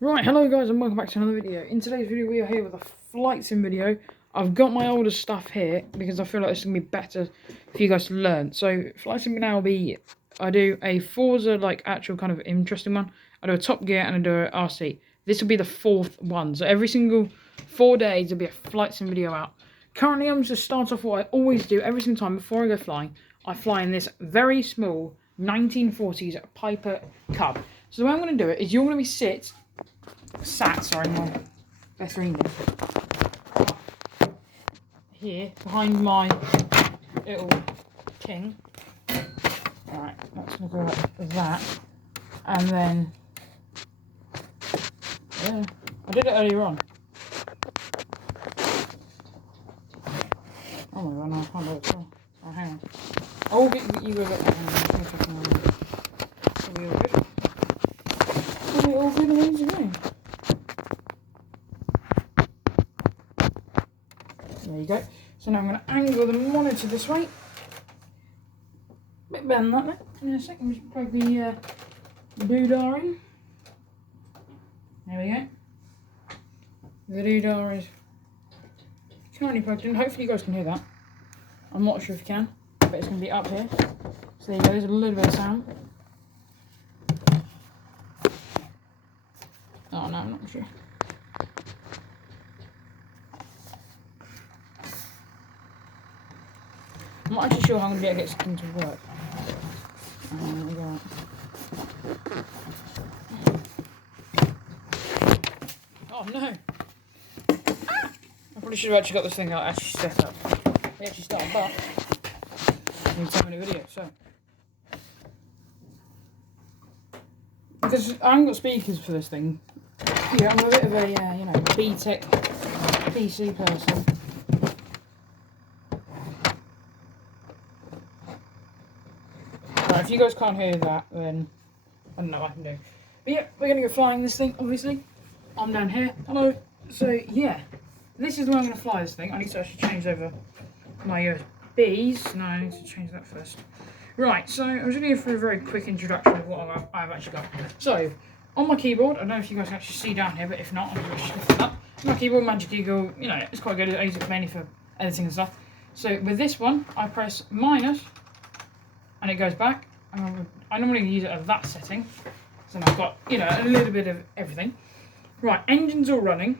Right, hello guys and welcome back to another video. In today's video we are here with a flight sim video. I've got my older stuff here because I feel like this is going to be better for you guys to learn. So flight sim now will be, I do a Forza like actual kind of interesting one. I do a Top Gear and I do a RC. This will be the fourth one. So every single 4 days there'll be a flight sim video out. Currently I'm just start off what I always do every single time before I go flying. I fly in this very small 1940s Piper Cub. So the way I'm going to do it is you're going to be sat, my best reading here behind my little king. Alright, that's going to go like that. And then, yeah, I did it earlier on. Oh my god, no, I can't do it. Sorry. Oh, hang on. Oh, you go back. Are we all good? Are we all good and easy going? There you go. So now I'm going to angle the monitor this way. Bit better than that then. In a second, we should plug the doodah in. There we go. The doodah is currently plugged in. Hopefully you guys can hear that. I'm not sure if you can, but it's going to be up here. So there you go, there's a little bit of sound. Oh no, I'm not sure. I'm not actually sure how I'm going to be able to get this thing to work. Oh no! Ah! I probably should have actually got this thing out actually set up. We actually started, but we need to have a new video, so. Because I haven't got speakers for this thing. Yeah, I'm a bit of a, B-Tech PC person. Right, if you guys can't hear that, then I don't know what I can do. But yeah, we're going to go flying this thing, obviously. I'm down here. Hello. So, yeah. This is the way I'm going to fly this thing. I need to actually change over my USBs. No, I need to change that first. Right, so I'm just going to go through a very quick introduction of what I've actually got. So, on my keyboard, I don't know if you guys can actually see down here, but if not, I'm just lift it up. My keyboard, Magic Eagle, it's quite good. I use it mainly for editing and stuff. So, with this one, I press minus, and it goes back. I normally use it at that setting. So I've got, a little bit of everything. Right, engine's all running,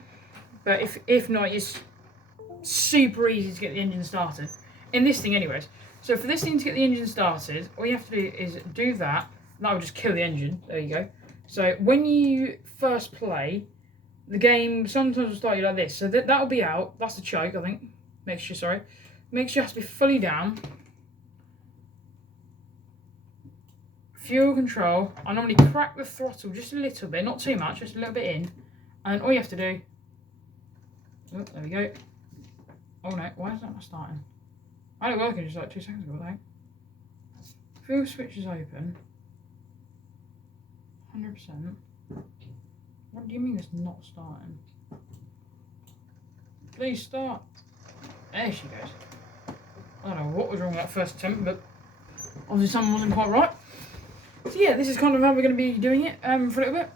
but if not, it's super easy to get the engine started. In this thing anyways. So for this thing to get the engine started, all you have to do is do that. That will just kill the engine. There you go. So when you first play, the game sometimes will start you like this. So that'll be out. That's the choke, I think. Mixture, sorry. Mixture has to be fully down. Fuel control, I normally crack the throttle just a little bit, not too much, just a little bit in. And all you have to do, oh, there we go. Oh no, why is that not starting? I had it working just like 2 seconds ago, I think. Fuel switch is open. 100%. What do you mean it's not starting? Please start. There she goes. I don't know what was wrong with that first attempt, but obviously something wasn't quite right. So yeah, this is kind of how we're going to be doing it for a little bit.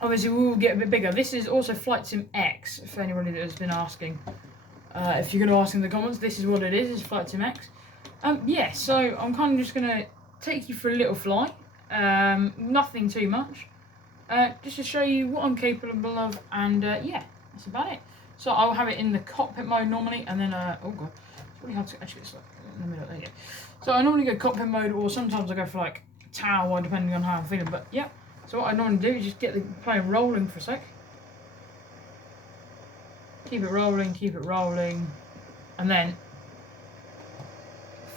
Obviously we'll get a bit bigger. This is also Flight Sim X, for anybody that has been asking. If you're going to ask in the comments, this is what it is, it's Flight Sim X. Yeah, so I'm kind of just going to take you for a little fly. Nothing too much. Just to show you what I'm capable of, and yeah, that's about it. So I'll have it in the cockpit mode normally, and then, oh god, it's really hard to actually get in the middle, there you go. So I normally go cockpit mode, or sometimes I go for like tower, depending on how I'm feeling, but yeah. So what I normally do is just get the plane rolling for a sec. Keep it rolling, and then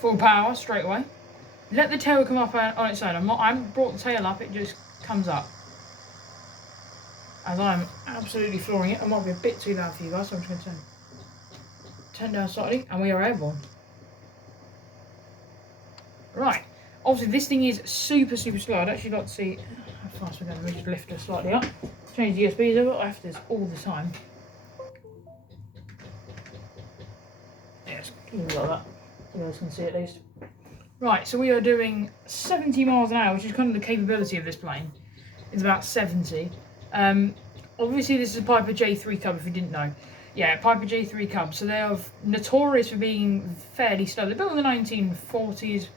full power straight away. Let the tail come up on its own. I haven't brought the tail up, it just comes up. As I'm absolutely flooring it. I might be a bit too loud for you guys, so I'm just going to turn down slightly, and we are airborne. Right. Obviously, this thing is super slow. I'd actually like to see how fast we're going. Let me just lift it slightly up. Change the USBs over. I have to do this all the time. Yes, like that. You guys can see at least. Right, so we are doing 70 miles an hour, which is kind of the capability of this plane. It's about 70. Obviously this is a Piper J3 Cub if you didn't know. Yeah, Piper J3 Cub. So they are notorious for being fairly slow. They're built in the 1940s,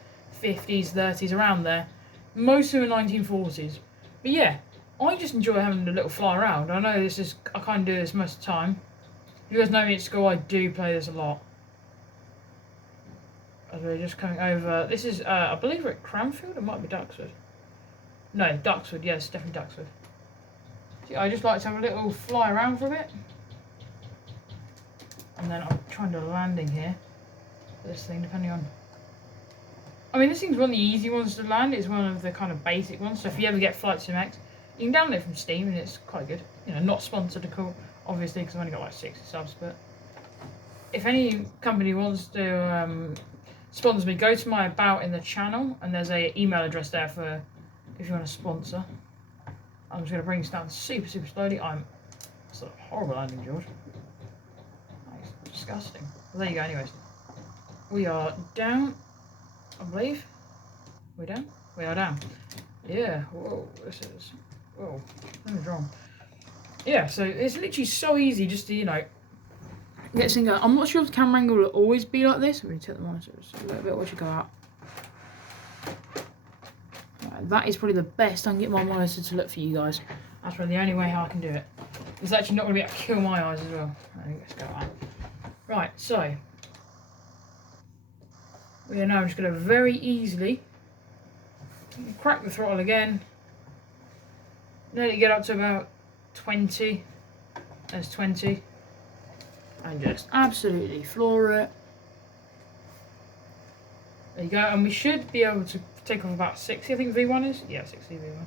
50s, 30s, around there. Most of them are 1940s. But yeah, I just enjoy having a little fly around. I know I can't do this most of the time. You guys know me at school, I do play this a lot. As we're just coming over, this is, I believe we're at Cranfield, it might be Duxford. No, Duxford, yes, definitely Duxford. See, I just like to have a little fly around for a bit. And then I'm trying to landing here. This thing, depending on... I mean, this thing's one of the easy ones to land. It's one of the kind of basic ones. So if you ever get Flight Sim X, you can download it from Steam and it's quite good. You know, not sponsored, obviously, because I've only got like 60 subs. But if any company wants to sponsor me, go to my About in the channel, and there's an email address there for if you want to sponsor. I'm just going to bring this down super, super slowly. It's a horrible landing, George. That's disgusting. Well, there you go, anyways. We are down, I believe. We're down? We are down. Yeah, whoa, this is... Whoa, something's wrong. Yeah, so it's literally so easy just to, you know, get this thing going. I'm not sure if the camera angle will always be like this. I'm going to take the monitor a little bit once you go out. Right, that is probably the best I can get my monitor to look for you guys. That's probably the only way how I can do it. It's actually not going to be able to kill my eyes as well. Let's go out. Right, so we are now just going to very easily crack the throttle again. Let it get up to about 20. There's 20. And just absolutely floor it. There you go. And we should be able to take off about 60, I think V1 is. Yeah, 60 V1.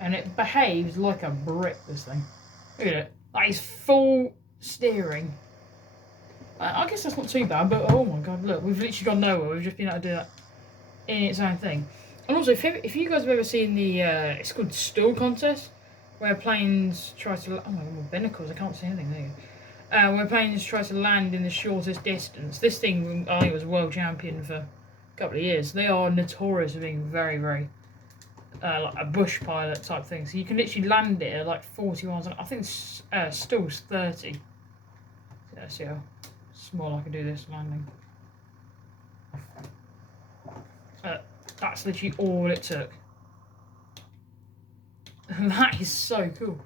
And it behaves like a brick, this thing. Look at it. That is full steering. I guess that's not too bad, but oh my god, look, we've literally gone nowhere. We've just been able to do that in its own thing. And also, if you guys have ever seen the, it's called Stall Contest, where planes try to, oh my god, binnacles, I can't see anything, there you go. Where planes try to land in the shortest distance. This thing, I think, was world champion for a couple of years. They are notorious for being very, very, like a bush pilot type thing. So you can literally land it at like 40 miles. I think Stall's 30. Yeah, see how small I can do this landing. That's literally all it took. That is so cool.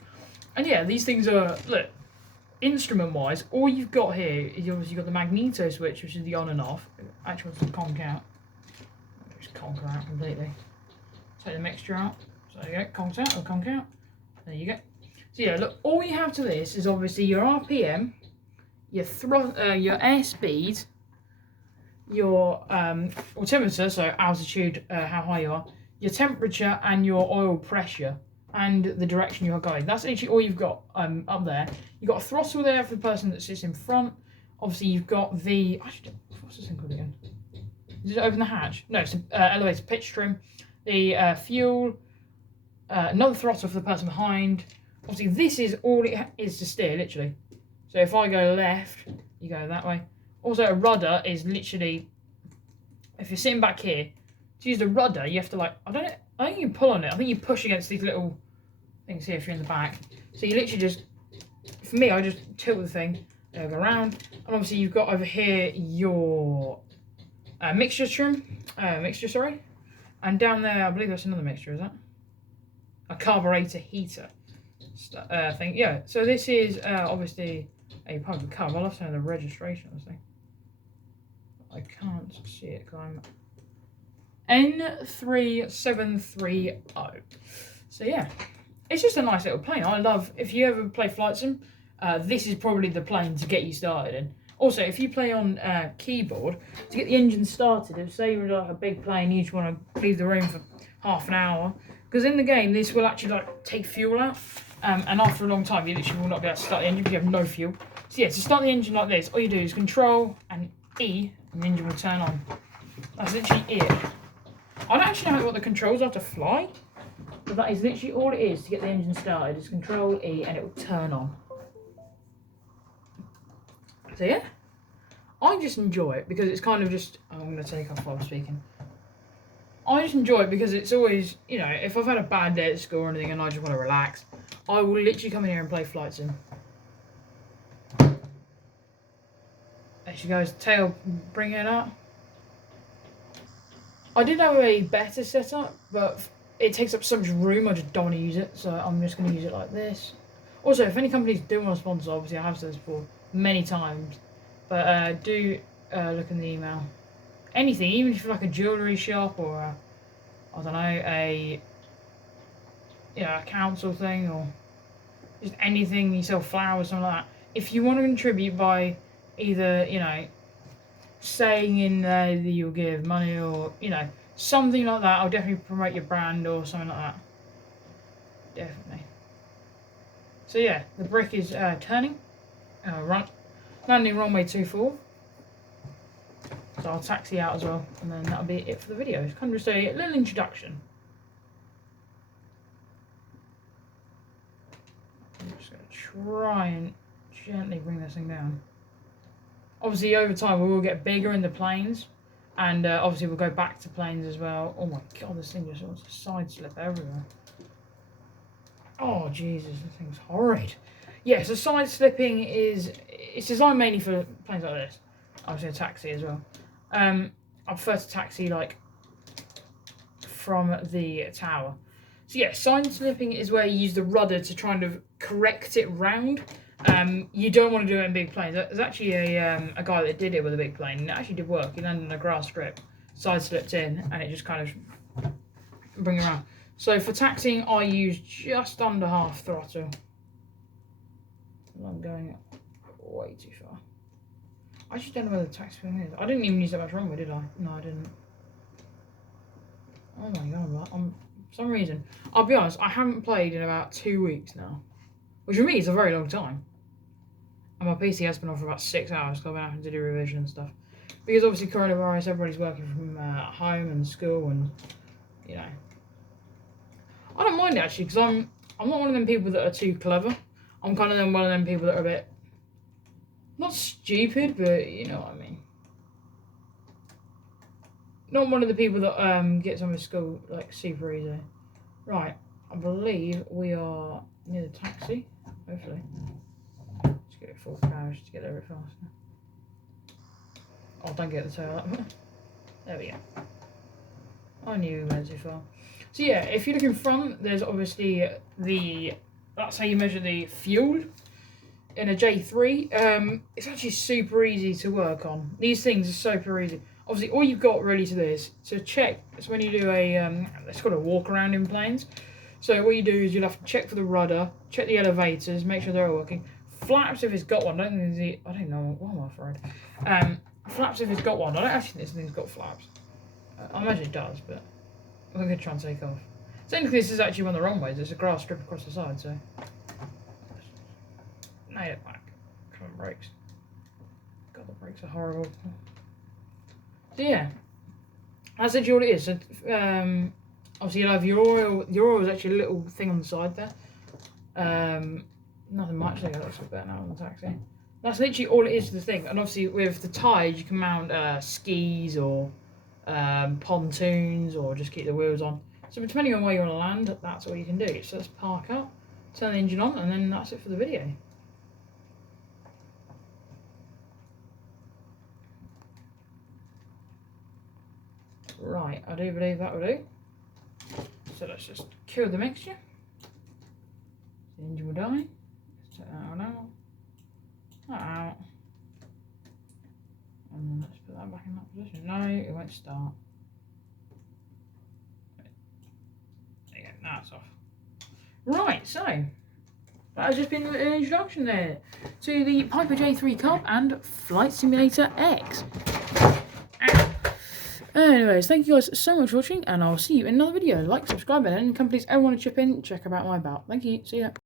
And yeah, these things are, look, instrument wise, all you've got here is obviously you've got the magneto switch, which is the on and off. Actually, wants to conk out. Just conk her out completely. Take the mixture out. So there you go, conks out or conk out. There you go. So yeah, look, all you have to this is obviously your RPM, your airspeed, your altimeter, so altitude, how high you are, your temperature, and your oil pressure, and the direction you're going. That's literally all you've got up there. You've got a throttle there for the person that sits in front. Obviously, you've got the... what's this thing called again? Does it open the hatch? No, it's an elevator pitch trim. The fuel, another throttle for the person behind. Obviously, this is all it is to steer, literally. So if I go left, you go that way. Also, a rudder is literally, if you're sitting back here, to use the rudder, you have to like, I think you can pull on it. I think you push against these little things here if you're in the back. So you literally just, for me, I just tilt the thing, go around. And obviously you've got over here your mixture, sorry. And down there, I believe that's another mixture, is that? A carburetor heater thing. Yeah, so this is obviously a Piper Cub. I'll have to know the registration of this thing. I can't see it because I'm N3730. So yeah, it's just a nice little plane. I love, if you ever play Flight Sim, this is probably the plane to get you started in. Also, if you play on keyboard, to get the engine started, if say you're like a big plane, you just want to leave the room for half an hour, because in the game, this will actually like take fuel out, and after a long time, you literally will not be able to start the engine because you have no fuel. So yeah, to start the engine like this, all you do is Control and E, and the engine will turn on. That's literally it. I don't actually know what the controls are to fly, but that is literally all it is to get the engine started. Is Control E, and it will turn on. So yeah, I just enjoy it because it's kind of just, I'm going to take off while I'm speaking. I just enjoy it because it's always, you know, if I've had a bad day at school or anything and I just want to relax, I will literally come in here and play Flight Sim. There she goes, tail, bring it up. I did have a better setup, but it takes up so much room, I just don't want to use it, so I'm just going to use it like this. Also, if any companies do want to sponsor, obviously I have said this before many times, but do look in the email. Anything, even if you're like a jewellery shop or I don't know, a council thing or just anything, you sell flowers, something like that. If you want to contribute by either, you know, saying in there that you'll give money or, you know, something like that, I'll definitely promote your brand or something like that. Definitely. So yeah, the brick is turning, landing runway 24. So I'll taxi out as well, and then that'll be it for the video. It's kind of just a little introduction. I'm just going to try and gently bring this thing down. Obviously, over time, we will get bigger in the planes, and obviously we'll go back to planes as well. Oh my god, this thing just wants to side slip everywhere. Oh Jesus, this thing's horrid. Yeah, so side slipping it's designed mainly for planes like this. Obviously a taxi as well. I prefer to taxi like from the tower. So yeah, side slipping is where you use the rudder to try and correct it round. You don't want to do it in big planes. There's actually a guy that did it with a big plane, and it actually did work. He landed on a grass strip, side slipped in, and it just kind of bring it around. So for taxiing, I use just under half throttle. I'm going way too far. I just don't know where the taxi thing is. I didn't even use that much runway, did I? No, I didn't. Oh my god, for some reason. I'll be honest, I haven't played in about 2 weeks now. Which for me is a very long time. And my PC has been on for about 6 hours because I've been having to do revision and stuff. Because obviously coronavirus, everybody's working from home and school and, you know. I don't mind it actually because I'm not one of them people that are too clever. I'm kind of one of them people that are a bit, not stupid, but you know what I mean. Not one of the people that gets on with school like super easy. Right, I believe we are near the taxi. Hopefully, let's get it full power just to get there a bit faster. Oh, don't get the tail up. There we go. I knew we went too far. So yeah, if you look in front, there's obviously that's how you measure the fuel in a J3. It's actually super easy to work on. These things are super easy. Obviously, all you've got really to this to check is when you do a it's called a walk around in planes. So what you do is you'll have to check for the rudder, check the elevators, make sure they're all working. Flaps if it's got one. I don't know. What am I afraid? Flaps if it's got one. I don't actually think this thing's got flaps. I imagine it does, but I'm going to try and take off. Technically, this is actually one of the runways. There's a grass strip across the side, so. Nail it back. Come on, brakes. God, the brakes are horrible. So, yeah. That's actually all it is. So, obviously, you'll have your oil. Your oil is actually a little thing on the side there. Nothing much. There, that looks a bit better now on the taxi. That's literally all it is to the thing. And obviously, with the tide, you can mount skis or pontoons or just keep the wheels on. So depending on where you want to land, that's all you can do. So let's park up, turn the engine on, and then that's it for the video. Right, I do believe that will do. So let's just kill the mixture. The engine will die. Let's take that one out. That out. And then let's put that back in that position. No, it won't start. There you go, now it's off. Right, so that has just been an introduction there to the Piper J3 Cub and Flight Simulator X. Anyways, thank you guys so much for watching, and I'll see you in another video. Like, subscribe, and any companies ever want to chip in, check about my about. Thank you, see ya.